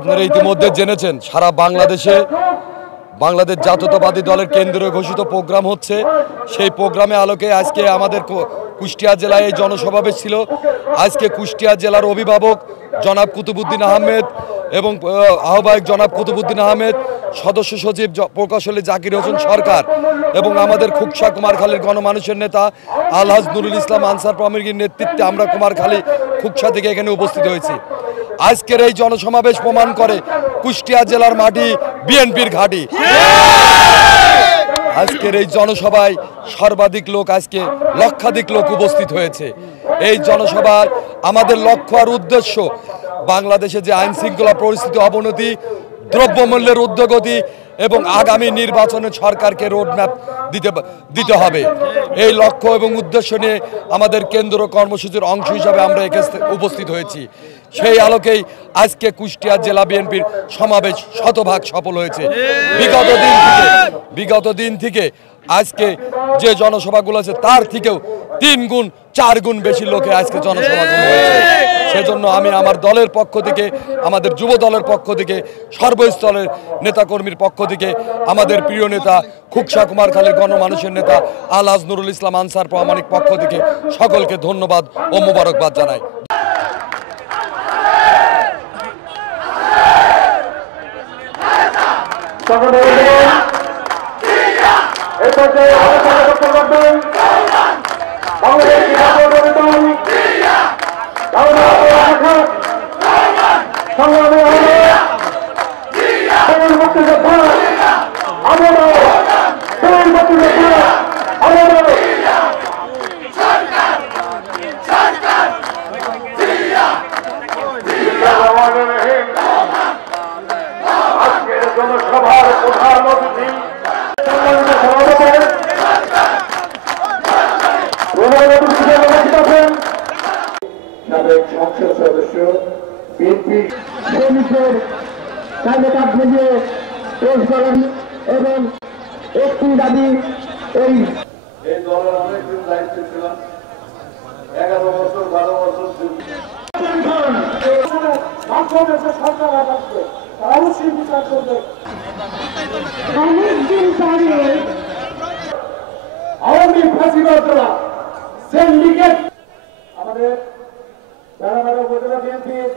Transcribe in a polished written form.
আপনারা ইতিমধ্যে জেনেছেন সারা বাংলাদেশে বাংলাদেশ জাতীয়তাবাদী দলের কেন্দ্রীয় ঘোষিত প্রোগ্রাম হচ্ছে। সেই প্রোগ্রামে আলোকে আজকে আমাদের কুষ্টিয়া জেলায় এই জনসমাবেশ ছিল। আজকে কুষ্টিয়া জেলার অভিভাবক জনাব কুতুবুদ্দিন আহমেদ এবং আহ্বায়ক জনাব কুতুবুদ্দিন আহমেদ, সদস্য সচিব প্রকৌশলী জাকির হোসেন সরকার এবং আমাদের খুকসা কুমারখালীর গণমানুষের নেতা আলহাজ নুরুল ইসলাম আনসার প্রমুখের নেতৃত্বে আমরা কুমারখালী খুকসা থেকে এখানে উপস্থিত হয়েছি। আজকের এই জনসমাবেশ প্রমাণ করে কুষ্টিয়া জেলার মাটি বিএনপির ঘাঁটি। আজকের এই জনসভায় সর্বাধিক লোক, আজকে লক্ষাধিক লোক উপস্থিত হয়েছে। এই জনসভায় আমাদের লক্ষ্য আর উদ্দেশ্য বাংলাদেশে যে আইন শৃঙ্খলা পরিস্থিতি অবনতি, দ্রব্যমূল্যের ঊর্ধ্বগতি এবং আগামী নির্বাচনে সরকারকে রোডম্যাপ দিতে হবে। এই লক্ষ্য এবং উদ্দেশ্য নিয়ে আমাদের কেন্দ্র কর্মসূচির অংশ হিসাবে আমরা এখানে উপস্থিত হয়েছি। সেই আলোকেই আজকে কুষ্টিয়া জেলা বিএনপির সমাবেশ শতভাগ সফল হয়েছে। বিগত দিন থেকে আজকে যে জনসভাগুলো আছে তার থেকেও 3 গুণ 4 গুণ বেশি লোকে আজকে জনসভাগুলো হয়েছে। সেজন্য আমি আমার দলের পক্ষ থেকে, আমাদের যুব দলের পক্ষ থেকে, সর্বস্তরের নেতাকর্মীর পক্ষ থেকে, আমাদের প্রিয় নেতা খুকসা কুমারখালীর গণমানুষের নেতা আলহাজ নুরুল ইসলাম আনসার প্রামাণিক পক্ষ থেকে সকলকে ধন্যবাদ ও মোবারকবাদ জানাই। জনসভার প্রধান অতিথি সাবেক সংসদ সদস্য বিএনপি শ্রমিকের কার্যকাল থেকে পেশ করেন এবং একটি দাবি এই দলের অনেকদিন দায়িত্বে ছিলাম, 11 বছর 12 বছর সরকার আসবে, অবশ্যই বিচার করবে। অনেকদিন পরে আওয়ামী ফাঁসিবাদরা সিন্ডিকেট আমাদের উপজেলা বিএনপির